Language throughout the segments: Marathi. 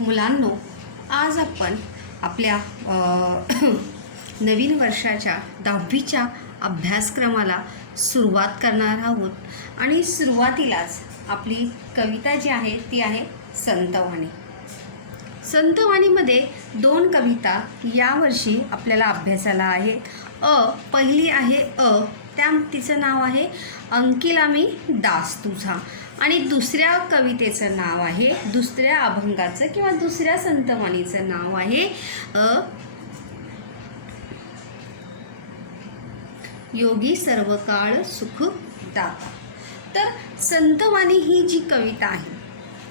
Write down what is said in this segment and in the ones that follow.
मुलांनो, आज आपण आपल्या नवीन वर्षाच्या 10वीच्या अभ्यासक्रमाला सुरुवात करणार आहोत आणि सुरुवातीलाच आपली कविता जी आहे ती आहे संतवाणी. संतवाणीमध्ये 2 कविता यावर्षी आपल्याला अभ्यासाला आहे. पहिली आहे तिचं नाव आहे अंकिला मी दास तुझा, आणि दुसऱ्या कवितेचं नाव आहे, दुसऱ्या अभंगाचं किंवा दुसऱ्या संतवाणीचं नाव आहे योगी सर्वकाळ सुख दाता. तर संतवाणी ही जी कविता आहे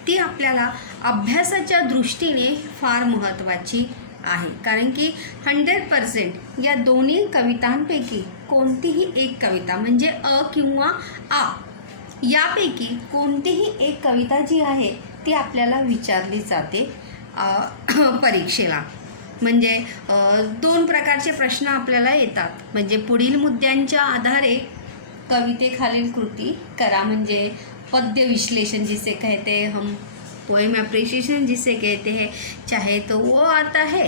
ती आपल्याला अभ्यासाच्या दृष्टीने फार महत्त्वाची आहे, कारण की 100% या दोन्ही कवितांपैकी कोणतीही एक कविता म्हणजे किंवा आ यापैकी कोणतीही एक कविता जी आहे ती आपल्याला विचारली जाते परीक्षेला. म्हणजे 2 प्रकारचे प्रश्न आपल्याला येतात. म्हणजे पुढील मुद्द्यांच्या आधारे कवितेखालील कृती करा, म्हणजे पद्य विश्लेषण जिसे कहते हैं हम, पोएम एप्रिसिएशन जिसे कहते हैं, चाहे तो वो आता है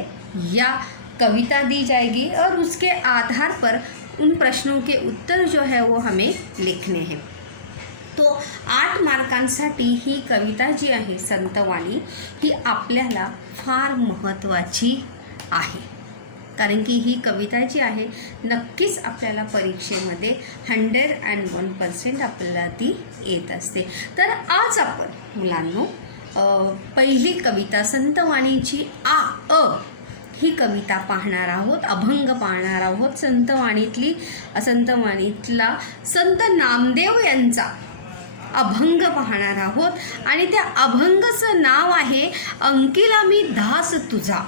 या कविता दी जाएगी और उसके आधार पर उन प्रश्नों के उत्तर जो है वो हमें लिखने हैं. तो 8 मार्कांसाठी ही कविता जी आहे संतवाणी ही आपल्याला फार महत्त्वाची आहे, कारण की ही कविता जी आहे नक्कीच आपल्याला परीक्षेमध्ये 101% आपल्याला ती येत असते. तर आज आपण मुलांनो पहिली कविता संतवाणीची ही कविता पाहणार आहोत, अभंग पाहणार आहोत. संतवाणीतला संत नामदेव यांचा अभंग पाहणार आहोत आणि त्या अभंगाचं नाव आहे अंकिला मी दास तुझा.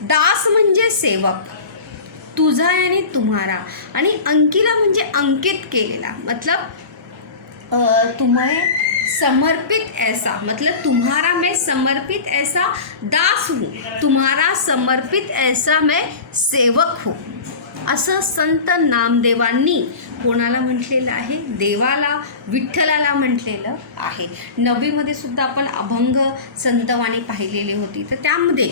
दास म्हणजे सेवक, तुझा यानी तुम्हारा, आणि अंकिला म्हणजे अंकित केलेला, मतलब तुम्हें समर्पित ऐसा, मतलब तुम्हारा मैं समर्पित ऐसा दास हूँ, तुम्हारा समर्पित ऐसा मैं सेवक हूँ, असं संत नामदेवांनी कोणाला म्हटलेलं आहे? देवाला, विठ्ठलाला म्हटलेलं आहे. 9वीमध्ये सुद्धा आपण अभंग संतवाणी पाहिलेली होती. तर त्यामध्ये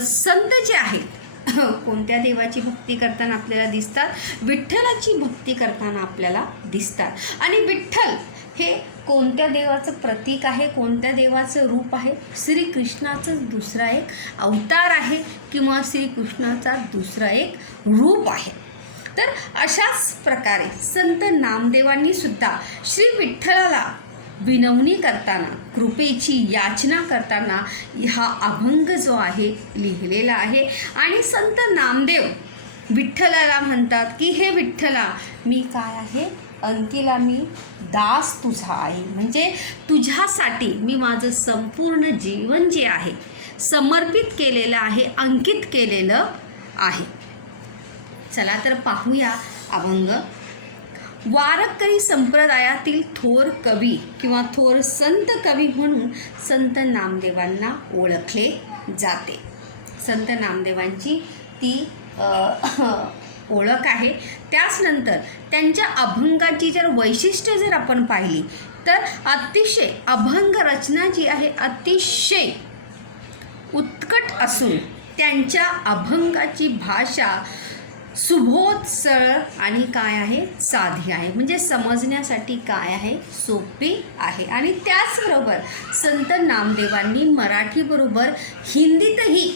संत जे आहेत कोणत्या देवाची भक्ती करताना आपल्याला दिसतात? विठ्ठलाची भक्ती करताना आपल्याला दिसतात. आणि विठ्ठल हे कोणत्या देवाचं प्रतीक आहे, कोणत्या देवाचं रूप आहे? श्रीकृष्णाचं दुसरा एक अवतार आहे किंवा श्रीकृष्णाचा दुसरा एक रूप आहे. तर अशाच प्रकारे संत नामदेवांनी सुद्धा श्री विठ्ठलाला विनवणी करताना, कृपेची याचना करताना हा अभंग जो आहे लिहिलेला आहे. आणि संत नामदेव विठ्ठलाला म्हणतात की हे विठ्ठला, मी काय आहे? अंकिला मी दास तुझा आहे, म्हणजे तुझ्यासाठी मी माझं संपूर्ण जीवन जे आहे समर्पित केलेलं आहे, अंकित केलेलं आहे. चला तर पाहूया अभंग. वारकरी संप्रदायातील थोर कवी किंवा थोर संत कवी म्हणून संत नामदेवांना ओळखले जाते. संत नामदेवांची ती ओळख आहे. त्याचनंतर त्यांच्या अभंगाची जर वैशिष्ट्य जर आपण पाहिली तर अतिशय अभंग रचना जी आहे अतिशय उत्कट असून त्यांच्या अभंगाची भाषा सुबोध, सरळ आणि काय आहे? साधी आहे, म्हणजे समजण्यासाठी काय आहे? सोपी आहे. आणि त्याचबरोबर संत नामदेवांनी मराठीबरोबर हिंदीतही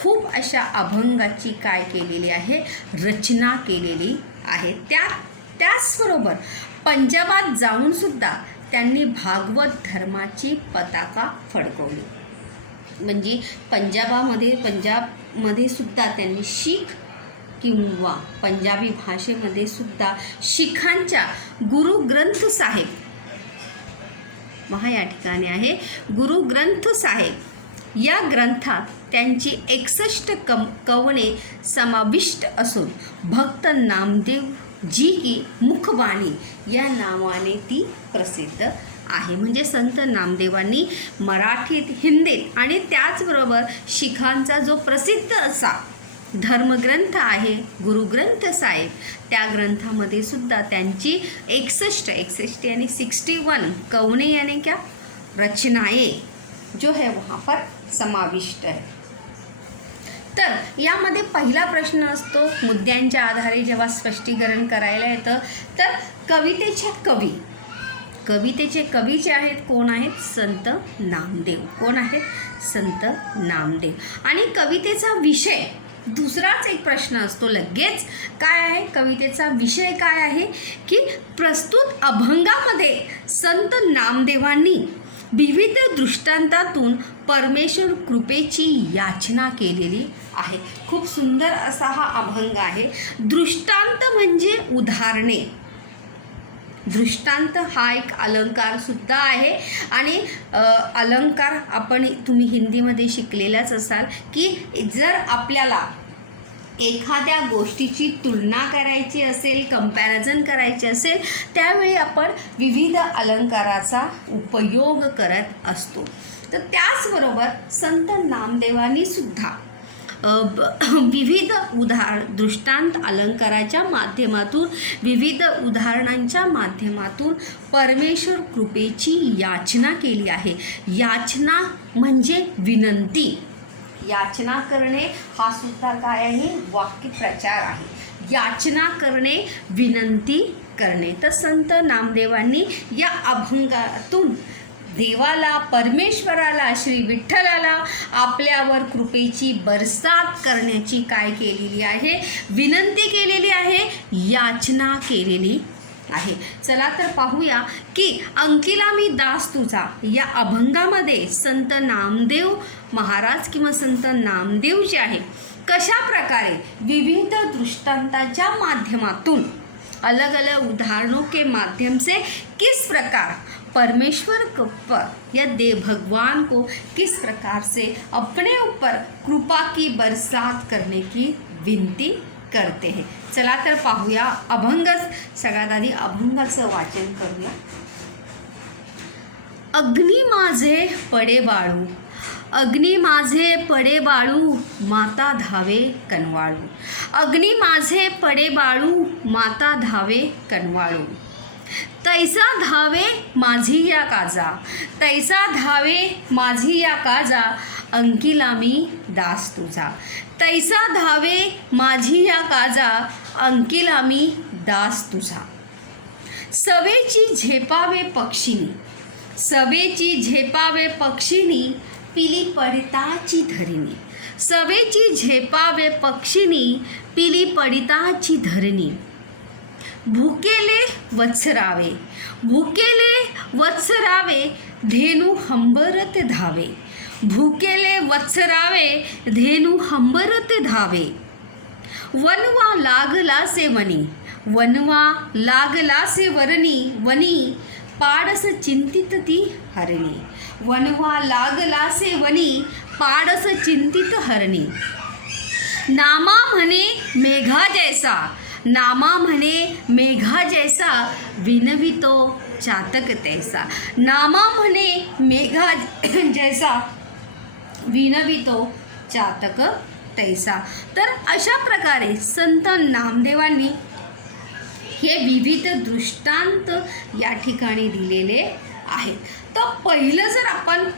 खूप अशा अभंगाची काय केलेली आहे? रचना केलेली आहे. त्याचबरोबर पंजाबात जाऊन सुद्धा त्यांनी भागवत धर्माची पताका फडकवली. म्हणजे पंजाबमध्ये सुद्धा त्यांनी शीख किंवा पंजाबी भाषेमध्ये सुद्धा शिखांच्या गुरु ग्रंथ साहेब या ठिकाणी आहे. गुरु ग्रंथ साहेब या ग्रंथात त्यांची 61 कवने समाविष्ट असून भक्त नामदेव जी की मुखबाणी या नावाने ती प्रसिद्ध आहे. म्हणजे संत नामदेवांनी मराठीत, हिंदीत आणि त्याचबरोबर शिखांचा जो प्रसिद्ध असा धर्मग्रंथ आहे गुरुग्रंथ साहेब, त्या ग्रंथामध्ये सुद्धा त्यांची 61 आणि 61 कवने यानी क्या रचनाएं जो है वहाँ पर समाविष्ट है। तर यामध्ये पहिला प्रश्न असतो मुद्द्यांच्या आधारे जेव्हा स्पष्टीकरण करायला येतं, तर कवितेचे कवी जे आहेत कोण आहेत? संत नामदेव. कोण आहेत? संत नामदेव. आणि कवितेचा विषय दुसराच एक प्रश्न असतो लगेच, काय आहे कवितेचा विषय? काय आहे की प्रस्तुत अभंगामध्ये संत नामदेवांनी विविध दृष्टांतातून परमेश्वर कृपेची याचना केलेली आहे. खूप सुंदर असा हा अभंग आहे. दृष्टांत म्हणजे उदाहरणे. दृष्टांत हा एक अलंकार सुद्धा आहे आणि अलंकार तुम्ही हिंदीमध्ये शिकलेलाच असाल की जर आपल्याला एखाद्या गोष्टीची तुलना करायची असेल, कंपॅरिझन करायची असेल, त्यावेळी आपण विविध अलंकाराचा उपयोग करत असतो. तर त्याचबरोबर संत नामदेवांनी सुद्धा विविध दृष्टांत अलंकाराच्या माध्यमातून, विविध उदाहरणांच्या माध्यमातून परमेश्वर कृपेची याचना केली आहे. याचना म्हणजे विनंती. याचना करणे हा सुद्धा काय आहे? वाक्यप्रचार आहे. याचना करणे, विनंती करणे. तर संत नामदेवांनी या अभंगातून देवाला, परमेश्वराला, श्री विठ्ठलाला आपल्यावर कृपेची बरसात करण्याची काय केलेली आहे? विनंती केलेली आहे, याचना केलेली आहे. चला तर पाहूया की अंकिला मी दास तुझा या अभंगामध्ये संत नामदेव महाराज किंवा संत नामदेव जे आहे कशा प्रकारे विविध दृष्टांताच्या माध्यमातून, अलग अलग उदाहरणों के माध्यम से किस प्रकार परमेश्वर या देव भगवान को किस प्रकार से अपने ऊपर कृपा की बरसात करने की विनती करते हैं. चला तर पाहूया अभंगच. सगळ्यात आधी अभंगाचं वाचन करूया. अग्नी माझे पडे बाळू, अग्नी माझे पडे बाळू, माता धावे कनवाळू. अग्नी माझे पडे बाळू, माता धावे कनवाळू. तैसा धावे माझी या काजा, तैसा धावे माझी या काजा, अंकिला मी दास तुझा. तैसा धावे माझी या काजा, अंकिला मी दास तुझा. सवेची झेपावे पक्षिणी, सवेची झेपावे पक्षिणी, पिली पडिताची धरिणी. सवेची झेपावे पक्षिणी, पिली पडिताची धरिणी. भुकेले वत्सरावे, भुकेले वत्सरावे, धेनू हंबरत धावे. भुकेले वत्सरावे, धेनू हंबरत धावे. वनवा लागला से वनी, वनवा लागला से वरणी, वनी पाडस चिंतित ती हरणी. वनवा लागला से वनी, पाडस चिंतित हरणी. नामा म्हणे मेघा जैसा, नामा म्हणे मेघा जैसा, विनवितो चातक तैसा. नामा म्हणे मेघा जैसा, विनवितो चातक तैसा. तर अशा प्रकारे संत नामदेवांनी हे विविध दृष्टांत या ठिकाणी दिलेले आहेत. तो पहिलं जर आपण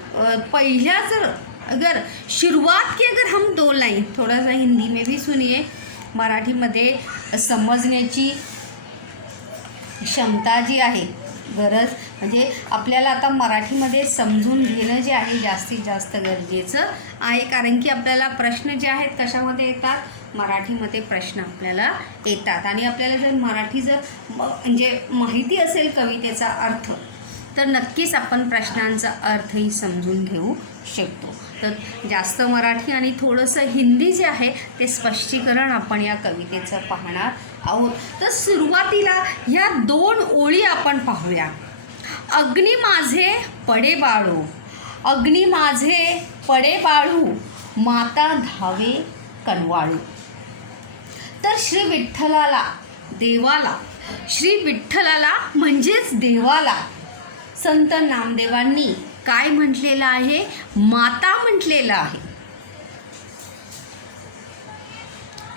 अगर शुरुआत की अगर हम 2 लाइन थोड़ा सा हिंदी में भी सुनिए, मराठीमध्ये समजण्याची क्षमता जी आहे, गरज म्हणजे आपल्याला आता मराठीमध्ये समजून घेणं जे आहे जास्तीत जास्त गरजेचं आहे. कारण की आपल्याला प्रश्न जे आहेत कशामध्ये येतात? मराठीमध्ये प्रश्न आपल्याला येतात. आणि आपल्याला जर मराठी म्हणजे माहिती असेल कवितेचा अर्थ, तर नक्कीच आपण प्रश्नांचा अर्थही समजून घेऊ शकतो. तर जास्त मराठी आणि थोडंसं हिंदी जे आहे ते स्पष्टीकरण आपण या कवितेचं पाहणार आहोत. तर सुरुवातीला ह्या 2 ओळी आपण पाहूया. अग्नी माझे पडे बाळू, अग्नी माझे पडे बाळू, माता धावे कनवाळू. तर श्री विठ्ठलाला, देवाला, श्री विठ्ठलाला म्हणजेच देवाला संत नामदेवांनी काय म्हटलेलं आहे? माता म्हटलेलं आहे.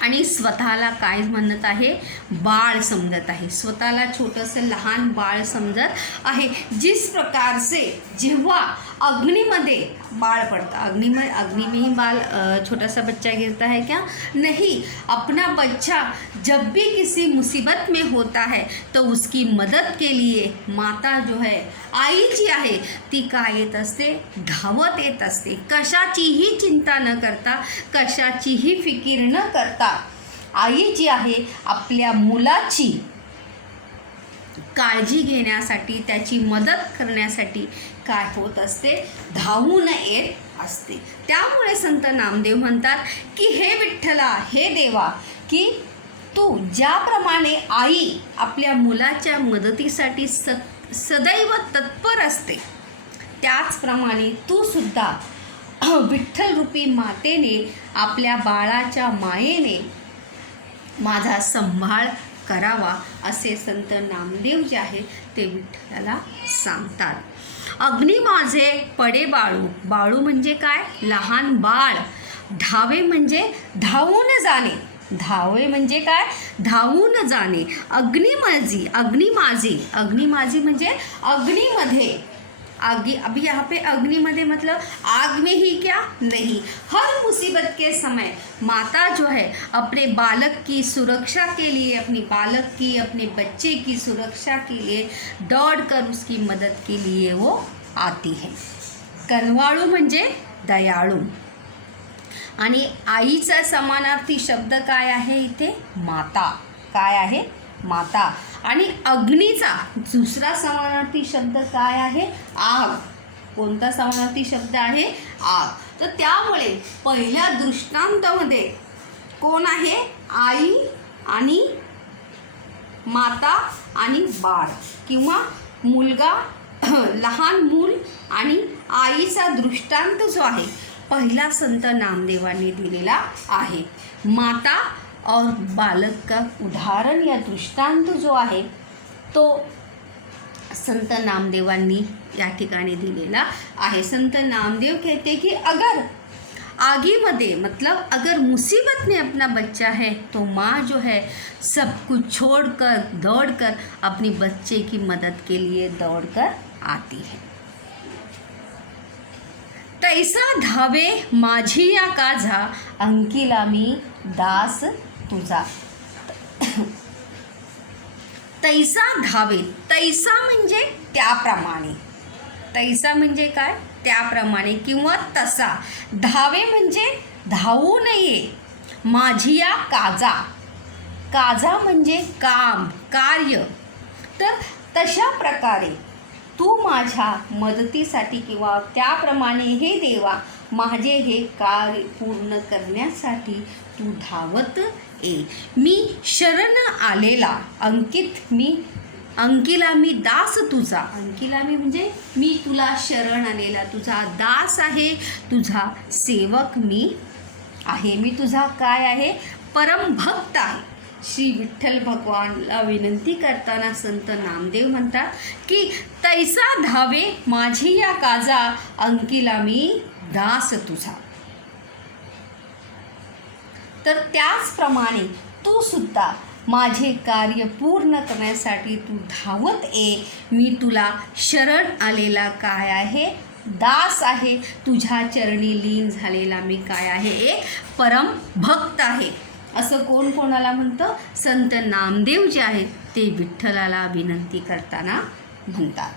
आणि स्वतःला काय म्हणत आहे? बाळ समजत आहे, स्वतःला छोटंसं लहान बाळ समजत आहे. जिस प्रकार से जेव्हा अग्नि में बाल पड़ता, अग्नि में ही बाल छोटा सा बच्चा गिरता है क्या? नहीं, अपना बच्चा जब भी किसी मुसीबत में होता है तो उसकी मदत के लिए माता जो है, आई जी आहे ती काय येत असते? धावत येत असते. कशाचीही चिंता न करता, कशाचीही फिकीर न करता आई जी आहे आपल्या मुलाची काळजी घेण्यासाठी, त्याची मदत करण्यासाठी काय होत असते? धावून येत असते. त्यामुळे संत नामदेव म्हणतात की हे विठ्ठला, हे देवा, की तू ज्याप्रमाणे आई आपल्या मुलाच्या मदतीसाठी सदैव तत्पर असते, त्याचप्रमाणे तू सुद्धा विठ्ठल रूपी मातेने, आपल्या बाळाच्या मायेने माझा सांभाळ करावा, असे संत नामदेव जे आहे ते विठ्ठलाला सांगतात. अग्नी माझे पडे बाळू, बाळू म्हणजे काय? लहान बाळ. धावे म्हणजे धावून जाणे, धावे म्हणजे काय? धावून जाणे. अग्नि माझी, अग्नि माझी, अग्नि माझी म्हणजे अग्निमध्ये. अभी यहाँ पे अग्निमध्ये मतलब आग में ही क्या? नहीं, हर मुसीबत के समय माता जो है अपने बालक की सुरक्षा के लिए, अपनी बालक की, अपने बच्चे की सुरक्षा के लिए दौड़कर उसकी मदद के लिए वो आती है. कनवाळू म्हणजे दयाळू. आणि आईचा समानार्थी शब्द काय आहे इथे? माता. काय आहे? माता. आणि अग्नीचा दुसरा समानार्थी शब्द काय आहे? आग. कोणता समानार्थी शब्द आहे? आग. तर त्यामुळे पहिल्या दृष्टांतामध्ये कोण आहे? आई आणि माता आणि बाळ, किंवा मुलगा, लहान मूल आणि आईचा दृष्टांत जो आहे पहिला संत नामदेवांनी दिलेला आहे. माता और बालक का उदाहरण या दृष्टांत जो आहे तो संत नामदेवांनी या ठिकाणी दिलेला आहे. संत नामदेव कहते कि अगर आगीमध्ये, मतलब अगर मुसीबत में अपना बच्चा है तो माँ जो है सब कुछ छोड़कर, दौड़कर अपनी बच्चे की मदद के लिए दौड़कर आती है. तैसा धावे माझी या काझा, अंकिला मी दास तुझा. तैसा धावे, तैसा म्हणजे त्याप्रमाणे. तैसा म्हणजे काय? त्याप्रमाणे किंवा तसा. धावे म्हणजे धावू नये. माझिया काजा, काजा म्हणजे काम, कार्य. तर तशा प्रकारे तू माझ्या मदतीसाठी किंवा त्याप्रमाणे हे देवा माझे हे कार्य पूर्ण करण्यासाठी तू धावत ये. मी शरण आलेला, अंकित मी, अंकिला मी दास तुझा. अंकिला मी म्हणजे मी तुला शरण आलेला, तुझा दास आहे, तुझा सेवक मी आहे. मी तुझा काय आहे? परमभक्त आहे. श्री विठ्ठल भगवानला विनंती करताना संत नामदेव म्हणतात की तैसा धावे माझी या काजा, अंकिला मी दास तुझा. तर त्याचप्रमाणे तू सुद्धा माझे कार्य पूर्ण करण्यासाठी तू धावत ये. मी तुला शरण आलेला काय आहे? दास आहे. तुझ्या चरणी लीन झालेला मी काय आहे? एक परम भक्त आहे. असं कोण कोणाला म्हणतं? संत नामदेव जे आहेत ते विठ्ठलाला विनंती करताना म्हणतात.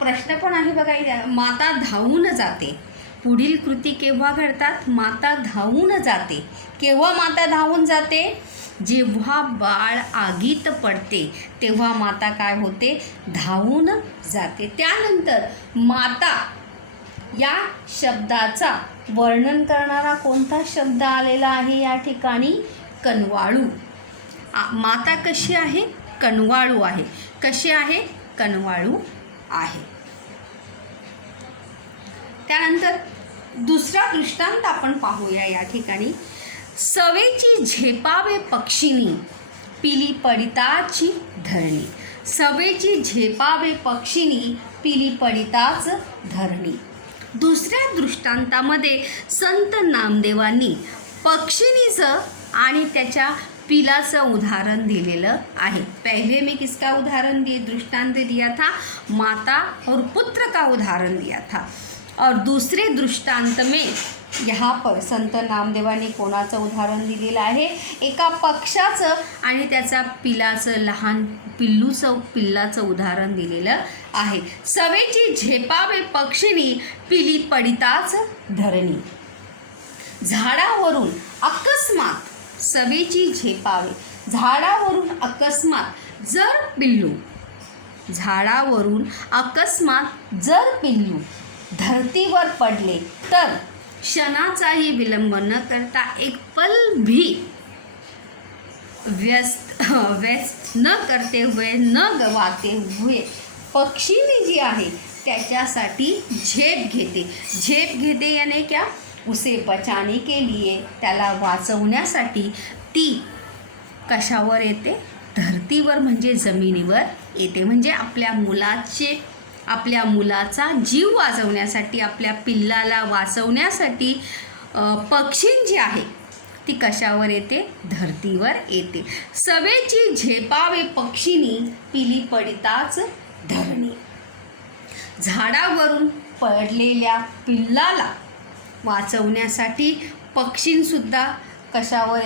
प्रश्न पण आहे बघा, माता धावून जाते. पुढील कृती केव्हा घडतात? माता धावून जाते. केव्हा माता धावून जाते? जेव्हा बाळ आगीत पडते तेव्हा माता काय होते? धावून जाते. त्यानंतर माता या शब्दाचा वर्णन करणारा कोणता शब्द आलेला आहे या ठिकाणी? कनवाळू. माता कशी आहे? कनवाळू आहे. कशी आहे? कनवाळू आहे. त्यानंतर दुसरा दृष्टांत आपण पाहूया या ठिकाणी. सवेची झेपावे पक्षिणी, पिली पडिताची धरणी. सवेची झेपावे पक्षिणी, पिली पडिताच धरणी. दुसऱ्या दृष्टांतामध्ये संत नामदेवांनी पक्षिणीचं आणि त्याच्या पिलाचं उदाहरण दिलेलं आहे। पहले में किसका उदाहरण दिए दृष्टांत दिया था, माता और पुत्र का उदाहरण दिया था। और दूसरे दृष्टांत में यहाँ पर संत नामदेवांनी कोणाचं उदाहरण दिलेलं आहे, एका पक्षाचं आणि त्याचा पिलाचं लहान पिल्लाचं उदाहरण दिलेलं आहे। सवेची झेपावे पक्षिणी पिली पडिताच धरणी। झाडावरून अकस्मात सवेची झेपावे, झाडावरून अकस्मात जर पिल्लू, झाडावरून अकस्मात जर पिल्लू धरतीवर पडले तर क्षणाचाही विलंब न करता एक पल भी व्यस्त न करते हुए न गवाते हुए पक्षीने जी आहे त्याच्यासाठी झेप घेते यानी क्या, उसे बचाने के लिए, त्याला वाचवण्यासाठी ती कशावर येते, धरतीवर म्हणजे जमिनीवर येते। म्हणजे आपल्या मुलाचा जीव वाचवण्यासाठी, आपल्या पिल्लाला वाचवण्यासाठी पक्षी जी आहे ती कशावर येते, धरतीवर येते। सवेची झेपावे पक्षिणी पिली पडिताच धरणी। झाडावरून पडलेल्या पिल्लाला वाचवण्यासाठी पक्षींसुद्धा कशावर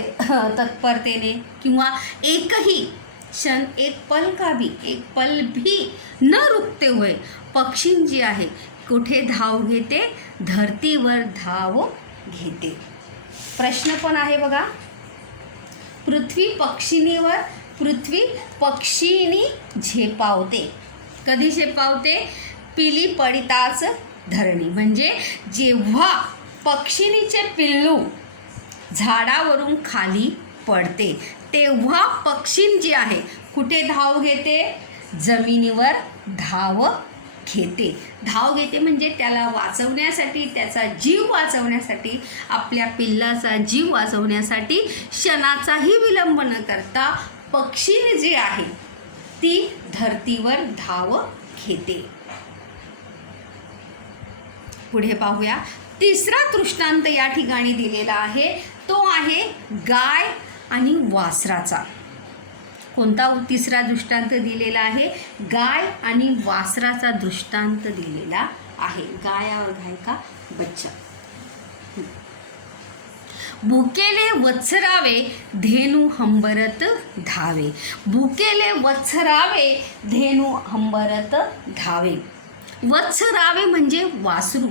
तत्परतेने किंवा एकही क्षण, एक पल भी न रुकते हुए पक्षी जी आहे कुठे धाव घेते, धरतीवर धाव घेते। प्रश्न पण आहे बघा, पृथ्वी पक्षिणी झेपावते, कधी झेपावते, पिली पडिताच धरणी। म्हणजे जेव्हा पक्षिणीचे पिल्लू झाडावरून खाली पडते तेव्हा पक्षी जी आहे कुठे धाव घेते, जमिनीवर धाव घेते म्हणजे त्याला वाचवण्यासाठी, त्याचा जीव वाचवण्यासाठी, आपल्या पिल्लाचा जीव वाचवण्यासाठी क्षणाचाही विलंब न करता पक्षीने जी आहे ती धरतीवर धाव घेते। पुढे पाहूया, तिसरा दृष्टांत या ठिकाणी दिलेला आहे, तो आहे गाय आणि वासराचा। कोणता तिसरा दृष्टांत दिलेला आहे, गाय आणि वासराचा दृष्टांत दिलेला आहे। गाय और गाय का बच्चा। भुकेले वत्सरावे धेनू हंबरत धावे, भुकेले वत्सरावे धेनू हंबरत धावे। वत्सरावे म्हणजे वासरू,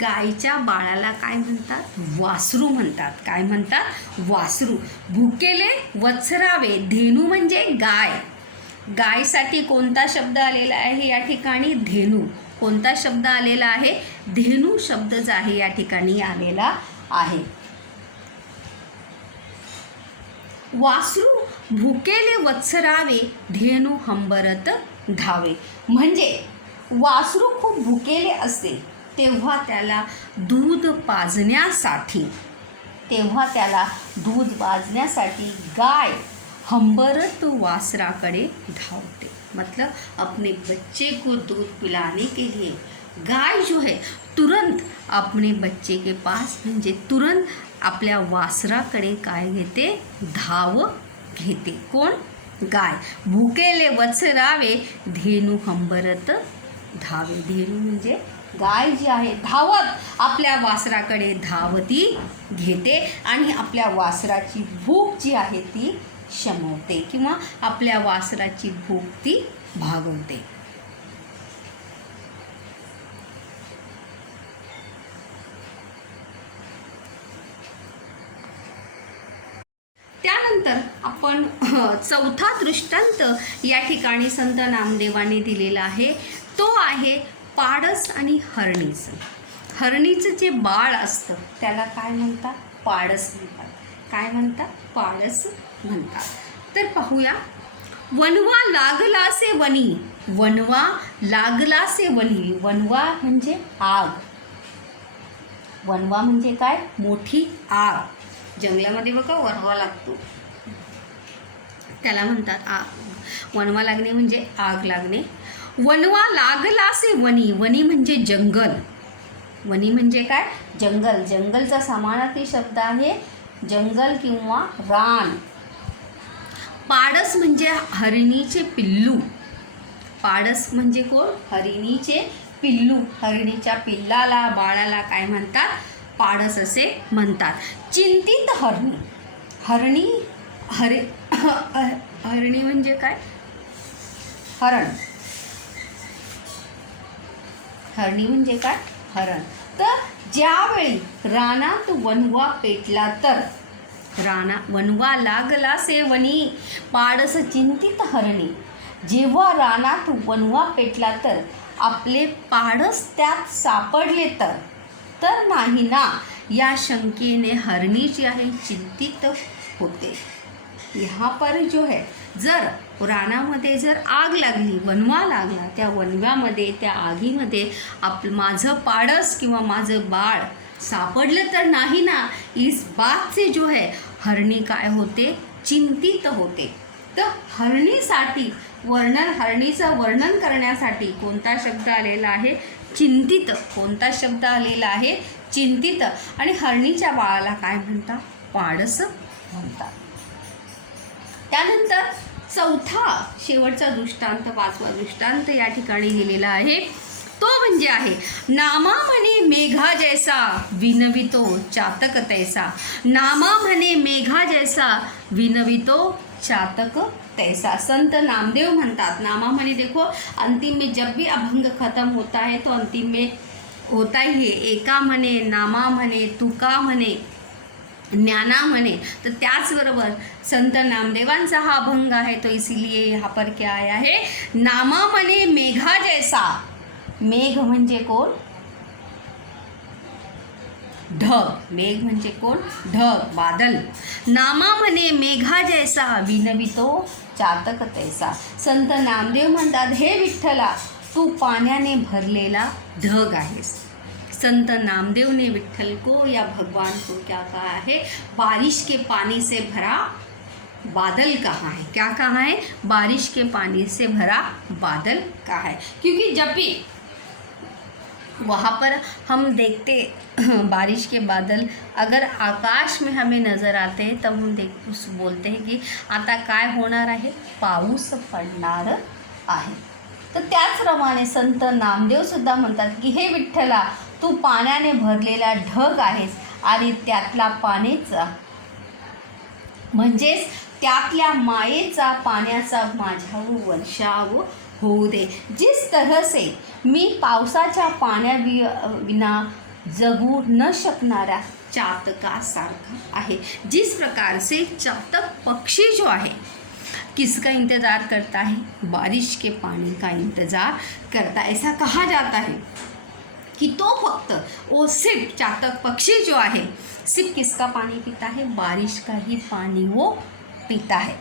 गायीच्या बाळाला काय म्हणतात, वासरू म्हणतात। काय म्हणतात, वासरू। भुकेले वत्सरावे, धेनू म्हणजे गाय, गायसाठी कोणता शब्द आलेला आहे या ठिकाणी, धेनू। कोणता शब्द आलेला आहे, धेनू शब्दच आहे या ठिकाणी आलेला आहे। वासरू भुकेले वत्सरावे धेनू हंबरत धावे, म्हणजे वासरू खूप भुकेले असते तेव्हा त्याला दूध पाजण्यासाठी गाय हंबरत वासराकडे धावते। मतलब अपने बच्चे को दूध पिलाने के लिए गाय जो है तुरंत अपने बच्चे के पास म्हणजे तुरंत आपल्या वासराकडे काय घेते, धाव घेते। कोण, गाय। भुकेले वत्सरावे धेनू हंबरत धावे, धेनू म्हणजे गाय जी आहे धावत आपल्या वासराकडे धावती घेते आणि आपल्या वासराची भूक जी आहे ती शमवते किंवा आपल्या वासराची भूक ती भागवते। त्यानंतर आपण चौथा दृष्टांत या ठिकाणी संत नामदेवांनी दिलेला आहे, तो आहे पाडस आणि हरणीचं। हरणीचं जे बाळ असतं त्याला काय म्हणतात, पाडस म्हणतात। काय म्हणतात, पाडस म्हणतात। तर पाहूया, वनवा लागलासे वनी, वनवा लागलासे वनी, वनवा म्हणजे आग, वनवा म्हणजे काय, मोठी आग। जंगलामध्ये बघा वनवा लागतो त्याला म्हणतात आग, वनवा लागणे म्हणजे आग लागणे। वनवा लागलासे वनी, वनी म्हणजे जंगल, वनी म्हणजे काय? जंगल. जंगलचा समानार्थी शब्द आहे जंगल किंवा रान. पाडस म्हणजे हरिणीचे पिल्लू. पाडस म्हणजे कोण? हरिणीचे पिल्लू. हरिणीच्या पिल्लाला, बाळाला काय म्हणतात? पाडस असे म्हणतात. चिंतित हरणी. हरणी म्हणजे काय? हरण. हरणी म्हणजे काय? हरण. तर ज्यावेळी रानात वनवा पेटला तर, वनवा लागला से वनी, पाडस चिंतित हरणी. जेव्हा रानात वनवा पेटला तर आपले पाडस त्यात सापडले तर नाही ना, या शंकेने हरणी जी आहे चिंतित होते. यहाँ पर जो है, जर रानामध्ये जर आग लागली, वनवा लागला, त्या वनव्यामध्ये, त्या आगीमध्ये माझं पाडस किंवा माझं बाळ सापडलं तर नाही ना, इस बात से जो है हरणी काय होते? चिंतित होते. तर हरणीसाठी हरणीचं वर्णन करण्यासाठी कोणता शब्द आलेला आहे? चिंतित. कोणता शब्द आलेला आहे? चिंतित. आणि हरणीच्या बाळाला काय म्हणतात? पाडस म्हणतात. त्यानंतर चौथा शेवटचा दृष्टांत, 5वा दृष्टांत या ठिकाणी दिलेला आहे. तो म्हणजे आहे नामा म्हणे मेघा जैसा विनवितो चातक तैसा. नामा म्हणे मेघा जैसा विनवितो चातक तैसा. संत नामदेव म्हणतात, नामा म्हणे देखो अंतिम में जब भी अभंग खत्म होता है तो अंतिम में होता ही है. एका म्हणे, नामा म्हणे, तुका म्हणे, ज्ञाना म्हणे. तर त्याचबरोबर संत नामदेवांचा हा अभंग आहे, तो इसीलिए यहाँ पर क्या आया है? नामा म्हणे मेघा जैसा. मेघ म्हणजे कोण? ढग. मेघ म्हणजे कोण? ढग, बादल. नामा म्हणे मेघा जैसा विनवितो चातक तैसा. संत नामदेव म्हणतात, हे विठ्ठला तू पाण्याने भरलेला ढग आहेस. संत नामदेव ने विठ्ठल को या भगवान को क्या कहा है? बारिश के पानी से भरा बादल कहा है. क्या कहा है? बारिश के पानी से भरा बादल कहा है. क्योंकि जब भी वहाँ पर हम देखते बारिश के बादल अगर आकाश में हमें नज़र आते हैं, तब हम बोलते हैं की आता काय होणार आहे? पाऊस पडणार आहे. तर त्याचप्रमाणे संत नामदेवसुद्धा म्हणतात की हे विठ्ठला तू पाण्याने भरलेला ढग आहेस आणि त्यातला पाण्याचा म्हणजेच त्यातल्या मायेचा पाण्याचा माझ्यावर वर्षाव होऊ दे. जिस तरह से मी पावसाच्या विना जगू न शकणाऱ्या चातकासारखा आहे. जिस प्रकार से चातक पक्षी जो है किसका इंतज़ार करता है? बारिश के पानी का इंतज़ार करता है. ऐसा कहा जाता है कि तो फक्त वो सिर्फ चातक पक्षी जो है सिर्फ किसका पानी पीता है? बारिश का ही पानी वो पीता है.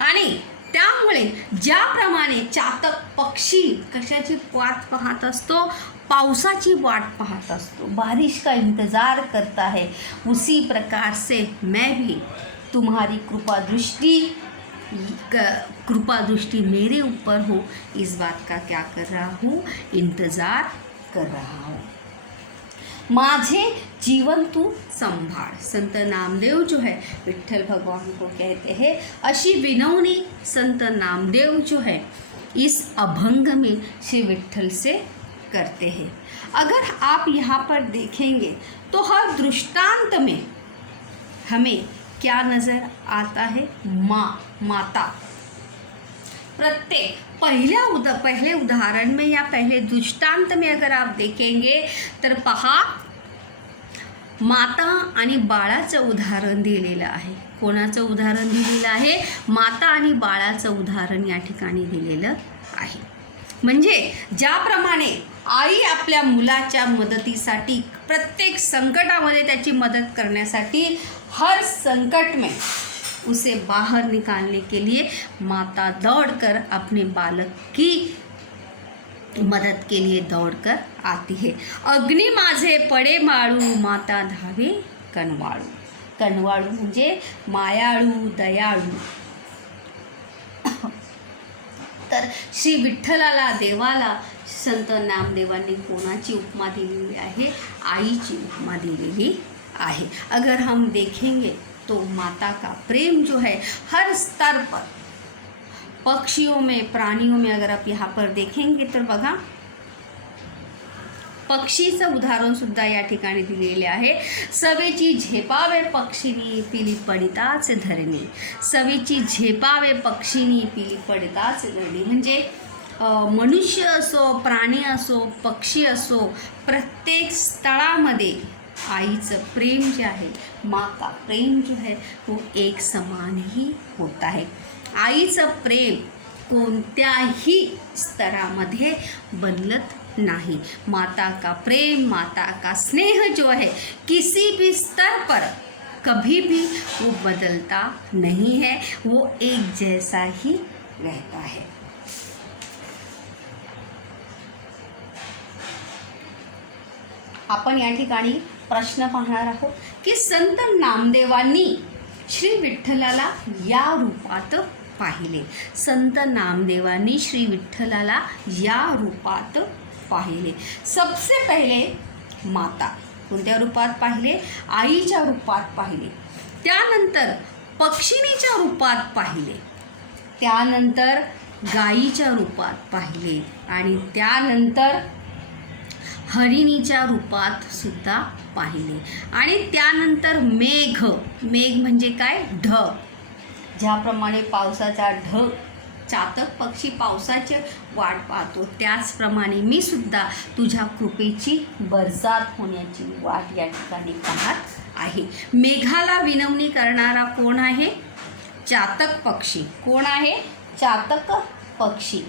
आणि त्यामुळे ज्याप्रमाणे चातक पक्षी कशाची वाट पाहत असतो? पावसाची वाट पाहत असतो, बारिश का इंतज़ार करता है, उसी प्रकार से मैं भी तुम्हारी कृपा दृष्टि मेरे ऊपर हो, इस बात का क्या कर रहा हूँ? इंतज़ार कर रहा हूँ. माझे जीवन तू संभाळ. संत नामदेव जो है विठ्ठल भगवान को कहते हैं. अशी विनवनी संत नामदेव जो है इस अभंग में श्री विठ्ठल से करते हैं. अगर आप यहाँ पर देखेंगे तो हर दृष्टांत में हमें क्या नज़र आता है? माता. प्रत्येक पहले उदाहरण में या पहले दृष्टांत में अगर आप देखेंगे तर पहा माता आणि बाळाचं उदाहरण दिलेलं आहे. कोणाचं उदाहरण दिलेलं आहे? माता आणि बाळाचं उदाहरण या ठिकाणी दिलेलं आहे. म्हणजे ज्याप्रमाणे आई आपल्या मुलाच्या मदतीसाठी प्रत्येक संकटामध्ये त्याची मदत करण्यासाठी हर संकट में उसे बाहर निकालने के लिए माता दौड़कर अपने बालक की मदद के लिए दौड़कर आती है. अग्नि माझे पडे माळू माता धावे कनवाळू. कनवाळू म्हणजे मायाळू, दयाळू. तर श्री विठ्ठलाला, देवाला संत नामदेवांनी कोणाची उपमा दिलेली आहे? आईची उपमा दिलेली आहे। अगर हम देखेंगे तो माता का प्रेम जो है हर स्तर पर, पक्षियों में, प्राणियों में अगर आप यहाँ पर देखेंगे तर बघा, पक्षीचं उदाहरण सुद्धा या ठिकाणी दिलेले आहे। सवेची झेपावे पक्षिनी पिली पडिताच धरणी, सवेची झेपावे पक्षिनी पिली पडिताच धरणी, म्हणजे मनुष्य असो, प्राणी असो, पक्षी असो, प्रत्येक स्थळामध्ये आईचं प्रेम जे आहे, माँ का प्रेम जो है वो एक समान ही होता है। आईचं प्रेम कोणत्याही स्तरामध्ये बदलत नहीं। माता का प्रेम, माता का स्नेह जो है किसी भी स्तर पर कभी भी वो बदलता नहीं है, वो एक जैसा ही रहता है। आपण या ठिकाणी प्रश्न पाहणार आहोत की संत नामदेवांनी श्री विठ्ठलाला या रूपात पाहिले। संत नामदेवांनी श्री विठ्ठलाला या रूपात पाहिले। सबसे पहिले माता कोणत्या रूपात पाहिले? आईच्या रूपात पाहिले। त्यानंतर पक्षिणीच्या रूपात पाहिले, त्यानंतर गाईच्या रूपात पाहिले आणि त्यानंतर हरिणीच्या रूपात सुद्धा पाहिले आणि त्यानंतर मेघ, मेघ म्हणजे काय? ढग। ज्याप्रमाणे पावसाचा ढग, चातक पक्षी पावसाची वाट पाहतो, त्याचप्रमाणे मी सुद्धा तुझ्या कृपेची बरसात होण्याची वाट या ठिकाणी पाहत आहे। मेघाला विनवणी करणारा कोण आहे? चातक पक्षी। कोण आहे? चातक पक्षी।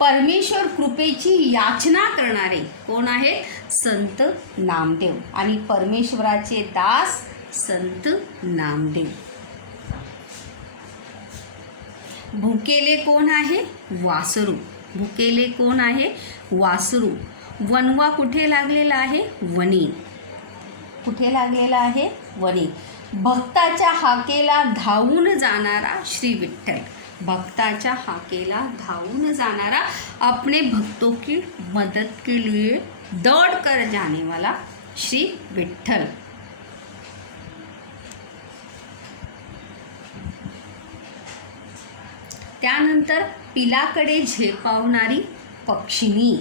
परमेश्वर कृपेची याचना करणारे कोण आहेत? संत नामदेव आणि परमेश्वराचे दास संत नामदेव। भुकेले कोण आहे? वासरू। भुकेले कोण आहे? वासरू। वनवा कुठे लागलेला आहे? वनी। कुठे लागलेला आहे? वनी। भक्ताच्या हाकेला धावून जाणारा श्री विठ्ठल। भक्ताच्या हाकेला धावून जाणारा, अपने भक्तों की मदद के लिए दौड़ कर जाने वाला श्री विठ्ठल। त्यानंतर पिलाकडे झेपावणारी पक्षिणी।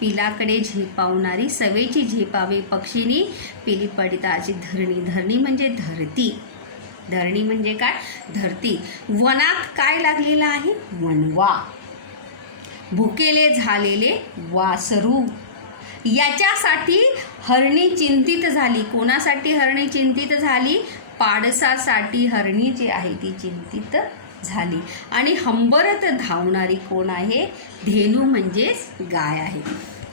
पिलाकडे झेपावणारी, सवेची झेपावे पक्षिणी पिली पडिताची धरणी। धरणी म्हणजे धरती। धरणी म्हणजे काय? धरती। वनात काय लागलेला आहे? वनवा। भुकेले झालेले वासरू। याच्यासाठी हरणी चिंतित झाली। कोणासाठी हरणी चिंतित झाली? पाडसासाठी हरणी जी आहे ती चिंतित झाली। आणि हंबरत धावणारी कोण आहे? धेनू म्हणजेच गाय आहे।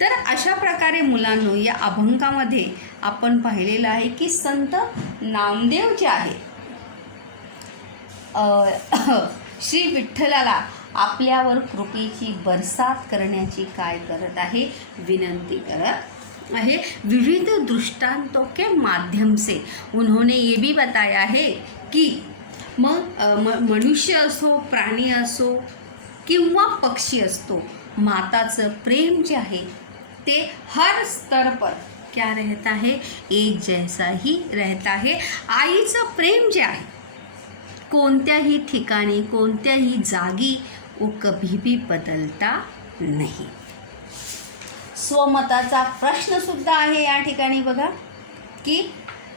तर अशा प्रकारे मुलांनो या अभंगामध्ये आपण पाहिलेलं आहे की संत नामदेव जे आहे श्री विठ्ठलाला आपल्यावर कृपेची बरसात करण्याची काय करत आहे? विनंती करत आहे। विविध दृष्टांतों के माध्यम से उन्होंने ये भी बताया है कि मनुष्य असो, प्राणी असो किंवा पक्षी असतो, माताचं प्रेम जे आहे ते हर स्तर पर क्या रहता है? एक जैसा ही रहता है। आईचं प्रेम जे आहे कोणत्याही ठिकाणी, कोणत्याही जागी वो कभी भी बदलता नाही। स्वमताचा प्रश्न सुद्धा आहे या ठिकाणी बघा की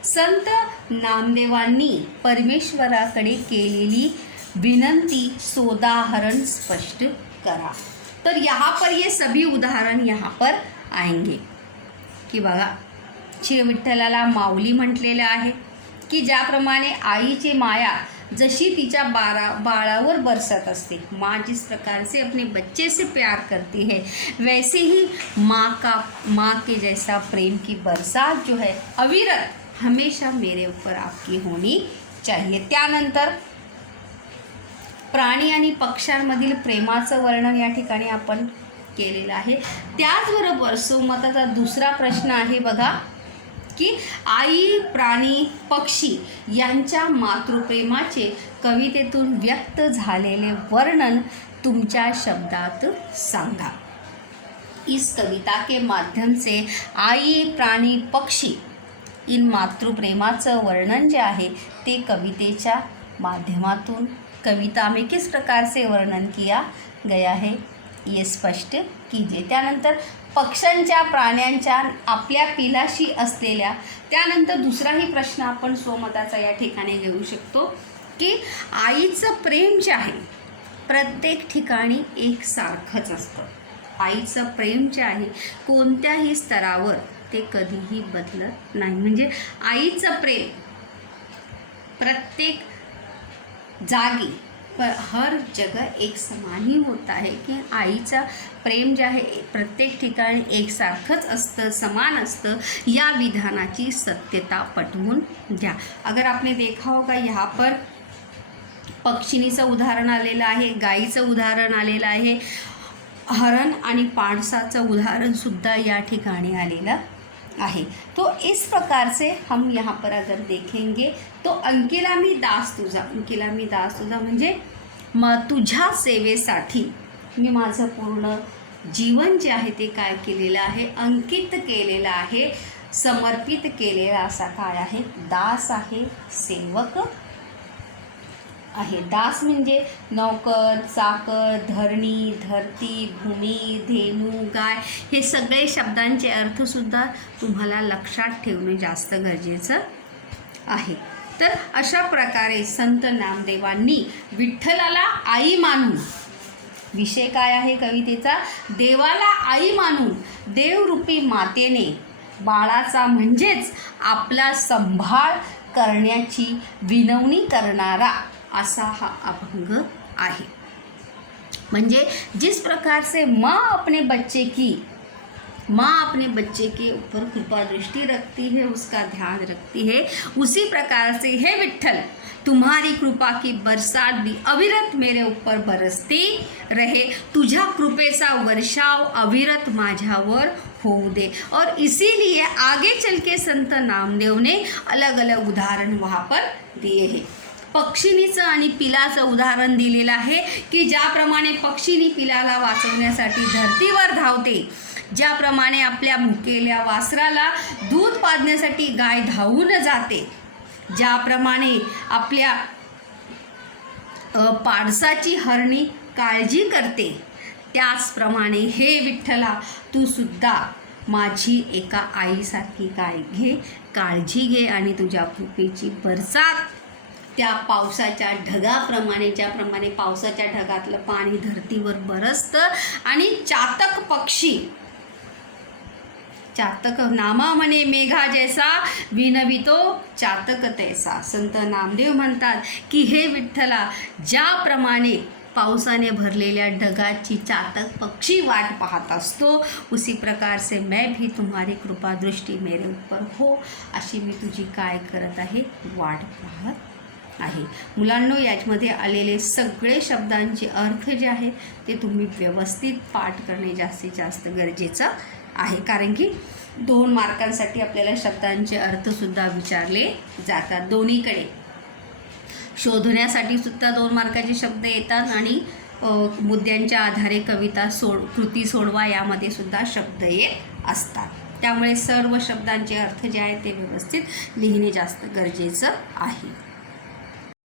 संत नामदेवांनी परमेश्वराकडे केलेली विनंती सोदाहरण स्पष्ट करा। तर यहाँ पर ये सभी उदाहरण यहाँ पर आएंगे की बघा श्री विठ्ठलाला माऊली म्हटलेलं आहे की ज्याप्रमाणे आईची माया जशी तिच्या बाळावर बरसत असते, माँ जिस प्रकार से अपने बच्चे से प्यार करती है, वैसे ही माँ के जैसा प्रेम की बरसात जो है अविरत हमेशा मेरे ऊपर आपकी होनी चाहिए। त्यानंतर प्राणी आणि पक्ष्यांमधील प्रेमाचं वर्णन या ठिकाणी आपण केलेलं आहे। त्याचबरोबर सुमताचा दुसरा प्रश्न आहे बघा की आई, प्राणी, पक्षी यांच्या मातृप्रेमाचे कवितेतून व्यक्त झालेले वर्णन तुमच्या शब्दात सांगा। इस कविता के माध्यम से आई, प्राणी, पक्षी इन मातृप्रेमाचं वर्णन जे आहे ते कवितेच्या माध्यमातून कविता में किस प्रकार से वर्णन किया गया है ये स्पष्ट कीजिए। त्यानंतर पक्ष्यांच्या, प्राण्यांच्या आपल्या पिलाशी असलेल्या, त्यानंतर दुसराही प्रश्न आपण स्वमताचा या ठिकाणी घेऊ शकतो की आईचं प्रेम जे आहे प्रत्येक ठिकाणी एकसारखंच असतं। आईचं प्रेम जे आहे कोणत्याही स्तरावर ते कधीही बदलत नाही। म्हणजे आईचं प्रेम प्रत्येक जागी हर जगह एक समान ही होता है कि आईचं प्रेम जे आहे प्रत्येक ठिकाणी एकसारखंच असतं, समान असतं। या विधानाची सत्यता पटवून द्या। अगर आपने देखा होगा यहाँ पर पक्षिणीचं उदाहरण आलेलं आहे, गाईचं उदाहरण आलेलं आहे, हरण आणि पाणसाचं उदाहरण सुद्धा या ठिकाणी आलेलं आहे। तो इस प्रकार से हम यहाँ पर अगर देखेंगे तो अंकिला मी दास तुझा, अंकिला मी दास तुझा म्हणजे तुझ्या सेवेसाठी मी माझं पूर्ण जीवन जे आहे ते काय केलेलं आहे, अंकित केलेलं आहे, समर्पित केलेला असा काय आहे, दास आहे, सेवक आहे। दास म्हणजे नौकर, चाकर, धरणी, धरती, भूमी, धेनू, गाय हे सगळे शब्दांचे अर्थसुद्धा तुम्हाला लक्षात ठेवणे जास्त गरजेचं आहे। तर अशा प्रकारे संत नामदेवांनी विठ्ठलाला आई मानून, विषय काय आहे कवितेचा, देवाला आई मानून देवरूपी मातेने बाळाचा म्हणजेच आपला संभाळ करण्याची विनवणी करणारा असा हा अभंग आहे। म्हणजे जिस प्रकार से माँ अपने बच्चे के ऊपर कृपा दृष्टि रखती है, उसका ध्यान रखती है, उसी प्रकार से हे विठ्ठल तुम्हारी कृपा की बरसात भी अविरत मेरे ऊपर बरसती रहे, तुझ्या कृपेचा वर्षाव अविरत माझ्यावर होऊ दे। और इसीलिए आगे चल के संत नामदेव ने अलग अलग उदाहरण वहाँ पर दिए हैं। पक्षिणीचं आणि पिलाचं उदाहरण दिलेलं आहे की ज्याप्रमाणे पक्षिणी पिलाला वाचवण्यासाठी धरतीवर धावते, ज्याप्रमाणे आपल्या भुकेल्या वासराला दूध पाजण्यासाठी गाय धावून जाते, ज्याप्रमाणे आपल्या पाडसाची हरणी काळजी करते, त्याचप्रमाणे हे विठ्ठला तू सुद्धा माझी एका आईसारखी काळजी घे आणि तुझ्या कृपेची बरसात त्या पावसाच्या ढगाप्रमाणे, ज्याप्रमाणे पावसाच्या ढगातलं पाणी धरतीवर बरसतं आणि चातक पक्षी, चातक नामा म्हणे मेघा जैसा विनवितो चातक तैसा। संत नामदेव म्हणतात की हे विठ्ठला ज्याप्रमाणे पावसाने भरलेल्या ढगाची चातक पक्षी वाट पाहत असतो, उसी प्रकार से मैं भी तुम्हारी कृपा दृष्टि मेरे ऊपर हो, अशी मी तुझी काय करत आहे, वाट पाहत आहे। मुलांनो यामध्ये आलेले सगळे शब्दांचे अर्थ जे आहे ते तुम्ही व्यवस्थित पाठ करणे जास्तीत जास्त गरजेचं आहे, कारण की 2 मार्कांसाठी आपल्याला शब्दांचे अर्थसुद्धा विचारले जातात। दोन्हीकडे शोधण्यासाठी सुद्धा 2 मार्काचे शब्द येतात आणि मुद्द्यांच्या आधारे कविता कृती सोडवा यामध्ये सुद्धा शब्द येत असतात। त्यामुळे सर्व शब्दांचे अर्थ जे आहेत ते व्यवस्थित लिहिणे जास्त गरजेचं आहे।